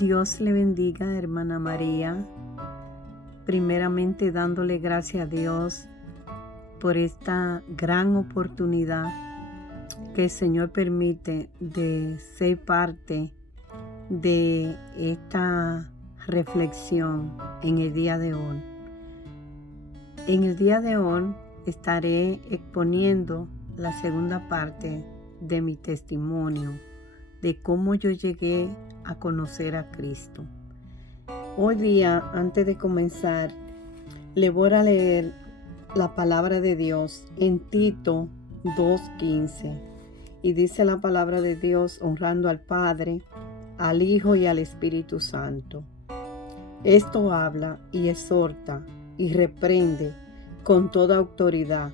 Dios le bendiga, hermana María. Primeramente dándole gracias a Dios por esta gran oportunidad que el Señor permite de ser parte de esta reflexión en el día de hoy. En el día de hoy estaré exponiendo la segunda parte de mi testimonio de cómo yo llegué a conocer a Cristo. Hoy día, antes de comenzar, le voy a leer la palabra de Dios en Tito 2:15. Y dice la palabra de Dios honrando al Padre, al Hijo y al Espíritu Santo. Esto habla y exhorta y reprende con toda autoridad.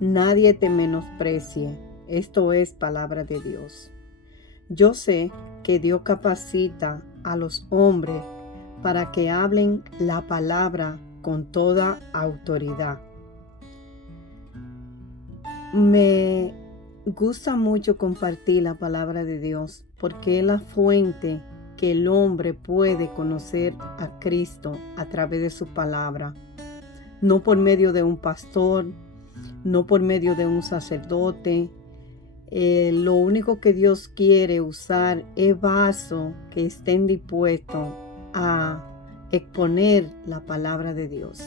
Nadie te menosprecie. Esto es palabra de Dios. Yo sé que Dios capacita a los hombres para que hablen la palabra con toda autoridad. Me gusta mucho compartir la palabra de Dios porque es la fuente que el hombre puede conocer a Cristo a través de su palabra. No por medio de un pastor, no por medio de un sacerdote. Lo único que Dios quiere usar es vasos que estén dispuestos a exponer la palabra de Dios.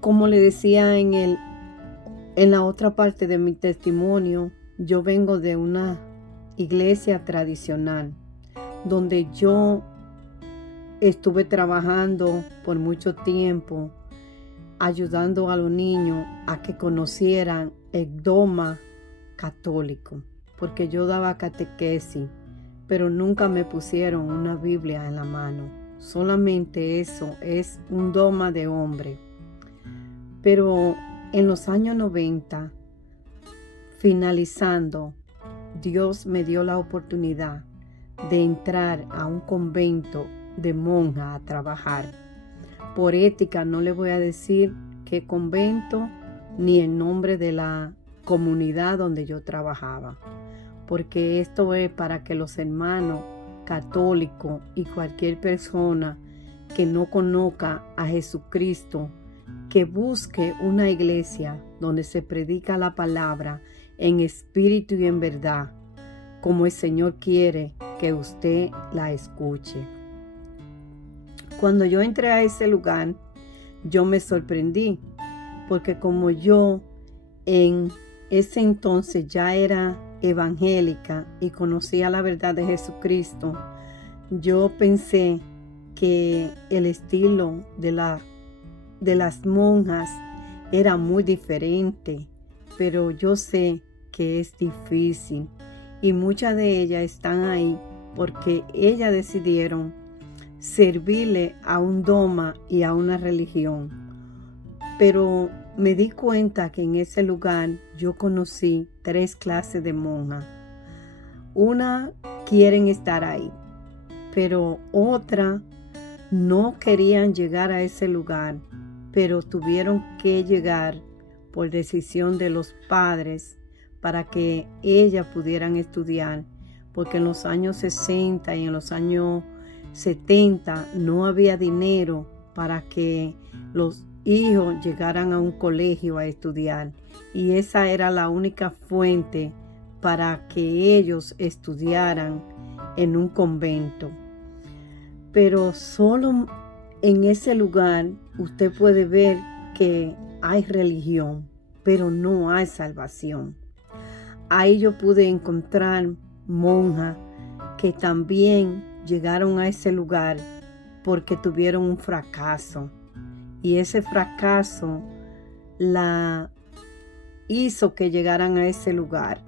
Como le decía en la otra parte de mi testimonio, yo vengo de una iglesia tradicional donde yo estuve trabajando por mucho tiempo ayudando a los niños a que conocieran el dogma católico, porque yo daba catequesis, pero nunca me pusieron una Biblia en la mano. Solamente eso es un dogma de hombre. Pero en los años 90, finalizando, Dios me dio la oportunidad de entrar a un convento de monjas a trabajar. Por ética no le voy a decir qué convento ni el nombre de la comunidad donde yo trabajaba, porque esto es para que los hermanos católicos y cualquier persona que no conozca a Jesucristo, que busque una iglesia donde se predica la palabra en espíritu y en verdad, como el Señor quiere que usted la escuche. Cuando yo entré a ese lugar, yo me sorprendí, porque como yo en ese entonces ya era evangélica y conocía la verdad de Jesucristo, yo pensé que el estilo de las monjas era muy diferente, pero yo sé que es difícil y muchas de ellas están ahí porque ellas decidieron servirle a un dogma y a una religión. Pero me di cuenta que en ese lugar yo conocí 3 clases de monjas. Una quieren estar ahí, pero otra no querían llegar a ese lugar, pero tuvieron que llegar por decisión de los padres para que ellas pudieran estudiar, porque en los años 60 y en los años 70 no había dinero para que los hijos llegaran a un colegio a estudiar, y esa era la única fuente para que ellos estudiaran en un convento. Pero solo en ese lugar usted puede ver que hay religión, pero no hay salvación. Ahí yo pude encontrar monjas que también llegaron a ese lugar porque tuvieron un fracaso, y ese fracaso la hizo que llegaran a ese lugar,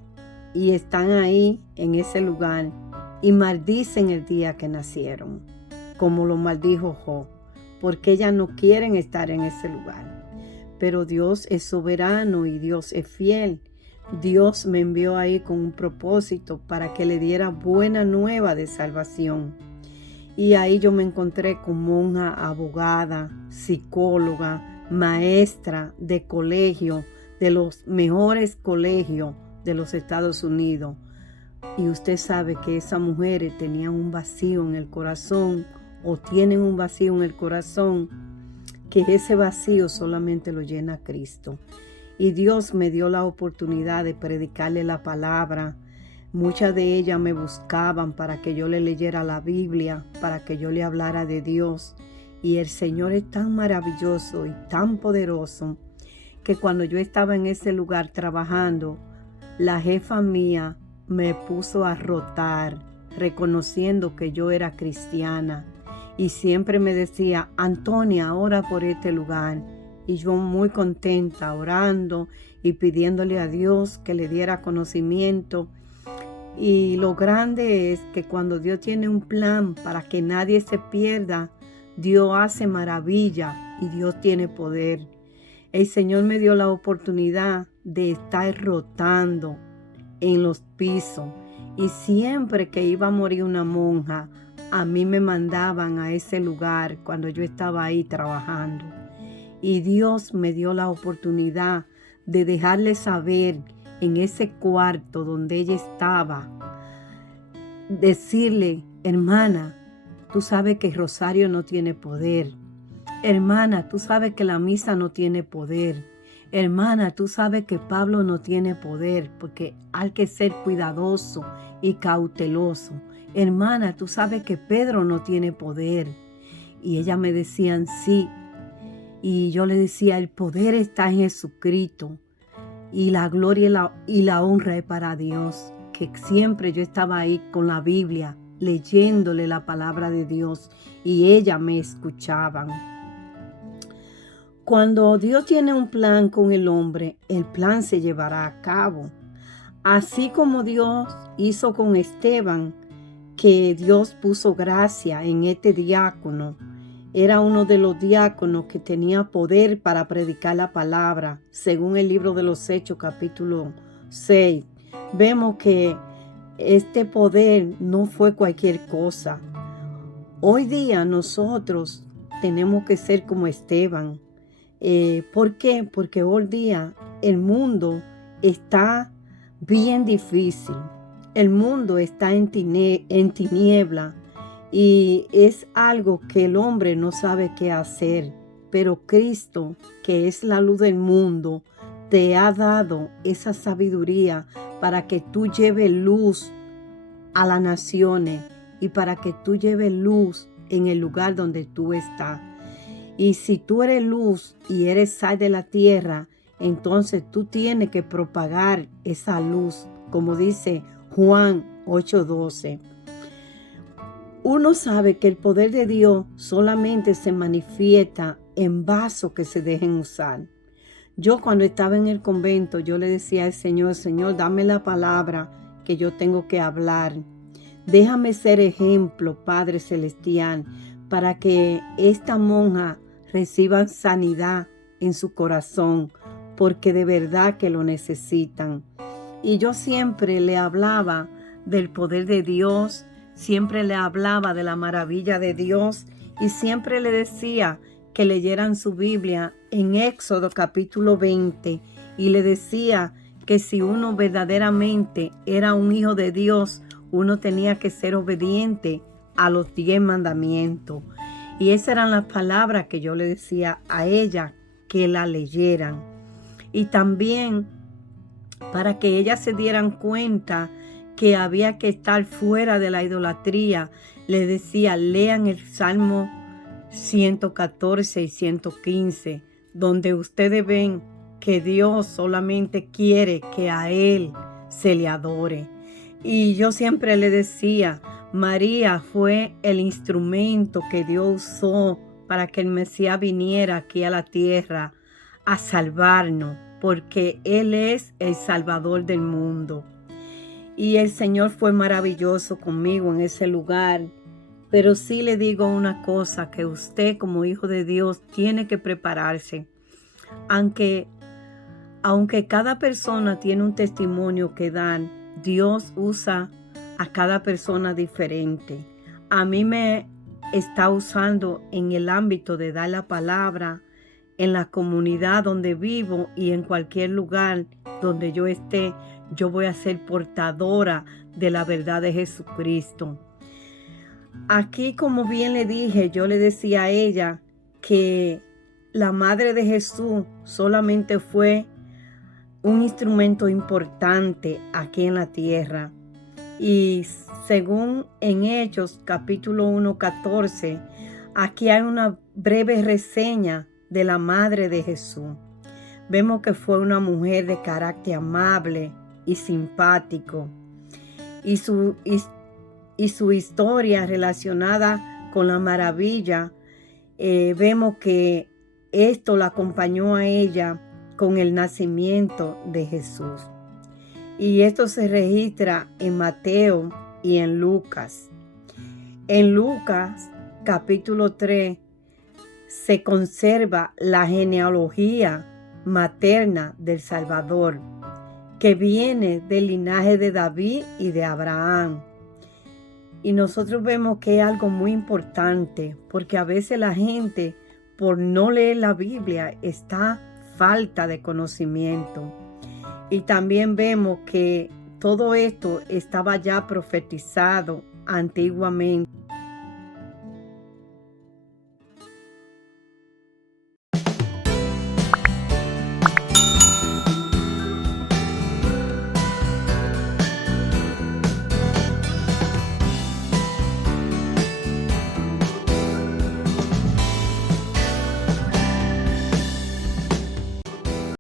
y están ahí en ese lugar y maldicen el día que nacieron, como lo maldijo Job, porque ellas no quieren estar en ese lugar. Pero Dios es soberano y Dios es fiel. Dios me envió ahí con un propósito para que le diera buena nueva de salvación. Y ahí yo me encontré con monja, abogada, psicóloga, maestra de colegio, de los mejores colegios de los Estados Unidos, Y usted sabe que esas mujeres tenían un vacío en el corazón o tienen un vacío en el corazón, que ese vacío solamente lo llena Cristo. Y Dios me dio la oportunidad de predicarle la palabra. Muchas de ellas me buscaban para que yo le leyera la Biblia, para que yo le hablara de Dios. Y el Señor es tan maravilloso y tan poderoso que cuando yo estaba en ese lugar trabajando, la jefa mía me puso a rotar, reconociendo que yo era cristiana. Y siempre me decía, Antonia, ora por este lugar. Y yo muy contenta, orando y pidiéndole a Dios que le diera conocimiento. Y lo grande es que cuando Dios tiene un plan para que nadie se pierda, Dios hace maravilla y Dios tiene poder. El Señor me dio la oportunidad de estar rotando en los pisos. Y siempre que iba a morir una monja, a mí me mandaban a ese lugar cuando yo estaba ahí trabajando. Y Dios me dio la oportunidad de dejarle saber en ese cuarto donde ella estaba, decirle, hermana, tú sabes que el rosario no tiene poder. Hermana, tú sabes que la misa no tiene poder. Hermana, tú sabes que Pablo no tiene poder, porque hay que ser cuidadoso y cauteloso. Hermana, tú sabes que Pedro no tiene poder. Y ellas me decían sí. Y yo le decía, el poder está en Jesucristo. Y la gloria y la honra es para Dios. Que siempre yo estaba ahí con la Biblia, leyéndole la palabra de Dios. Y ellas me escuchaban. Cuando Dios tiene un plan con el hombre, el plan se llevará a cabo. Así como Dios hizo con Esteban, que Dios puso gracia en este diácono. Era uno de los diáconos que tenía poder para predicar la palabra, según el libro de los Hechos, capítulo 6. Vemos que este poder no fue cualquier cosa. Hoy día nosotros tenemos que ser como Esteban. ¿Por qué? Porque hoy día el mundo está bien difícil. El mundo está en tiniebla y es algo que el hombre no sabe qué hacer. Pero Cristo, que es la luz del mundo, te ha dado esa sabiduría para que tú lleves luz a las naciones y para que tú lleves luz en el lugar donde tú estás. Y si tú eres luz y eres sal de la tierra, entonces tú tienes que propagar esa luz, como dice Juan 8:12. Uno sabe que el poder de Dios solamente se manifiesta en vasos que se dejen usar. Yo cuando estaba en el convento, yo le decía al Señor, Señor, dame la palabra que yo tengo que hablar. Déjame ser ejemplo, Padre Celestial, para que esta monja reciba sanidad en su corazón, porque de verdad que lo necesitan. Y yo siempre le hablaba del poder de Dios, siempre le hablaba de la maravilla de Dios y siempre le decía que leyeran su Biblia en Éxodo capítulo 20 y le decía que si uno verdaderamente era un hijo de Dios, uno tenía que ser obediente a los 10 mandamientos. Y esas eran las palabras que yo le decía a ella que la leyeran. Y también para que ellas se dieran cuenta que había que estar fuera de la idolatría, le decía, lean el Salmo 114 y 115, donde ustedes ven que Dios solamente quiere que a Él se le adore. Y yo siempre le decía, María fue el instrumento que Dios usó para que el Mesías viniera aquí a la tierra a salvarnos, porque Él es el Salvador del mundo. Y el Señor fue maravilloso conmigo en ese lugar. Pero sí le digo una cosa, que usted como hijo de Dios tiene que prepararse. Aunque cada persona tiene un testimonio que dar, Dios usa a cada persona diferente. A mí me está usando en el ámbito de dar la palabra en la comunidad donde vivo y en cualquier lugar donde yo esté. Yo voy a ser portadora de la verdad de Jesucristo. Aquí, como bien le dije, yo le decía a ella que la madre de Jesús solamente fue un instrumento importante aquí en la tierra. Y según en Hechos capítulo 1:14, aquí hay una breve reseña de la madre de Jesús. Vemos que fue una mujer de carácter amable y simpático. Y su historia relacionada con la maravilla, vemos que esto la acompañó a ella con el nacimiento de Jesús. Y esto se registra en Mateo y en Lucas. En Lucas capítulo 3 se conserva la genealogía materna del Salvador, que viene del linaje de David y de Abraham. Y nosotros vemos que es algo muy importante, porque a veces la gente, por no leer la Biblia, está falta de conocimiento. Y también vemos que todo esto estaba ya profetizado antiguamente.